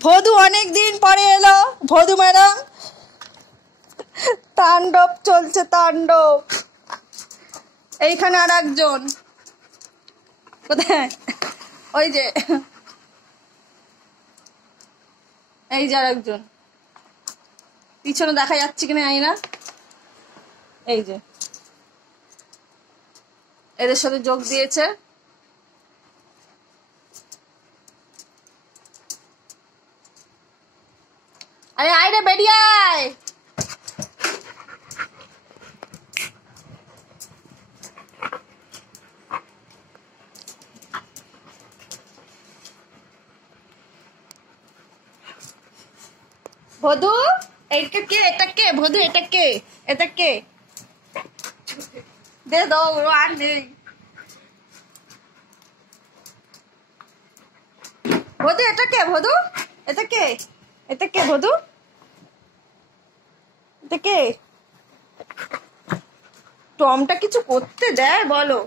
ভদু অনেক দিন পরে এলো। ভদু ম্যাডাম, তাণ্ডব চলছে, তাণ্ডব। এইখানে আর একজন, কোথায়? ওই যে, এই যে আর একজন, পিছনে দেখা যাচ্ছে কিনা জানি না। এই যে এদের সাথে যোগ দিয়েছে। আরে আয় রে, বেরিয়ে আয়। ভদু, এটা কে? এটা কে? ভদু, এটা কে? এটা কে? দে দাও, আর নেই। ভদু, এটা কে? ভদু, এটা কে? এটা কে ভদু? এটা কে? টমটা কিছু করতে দেয় বলো?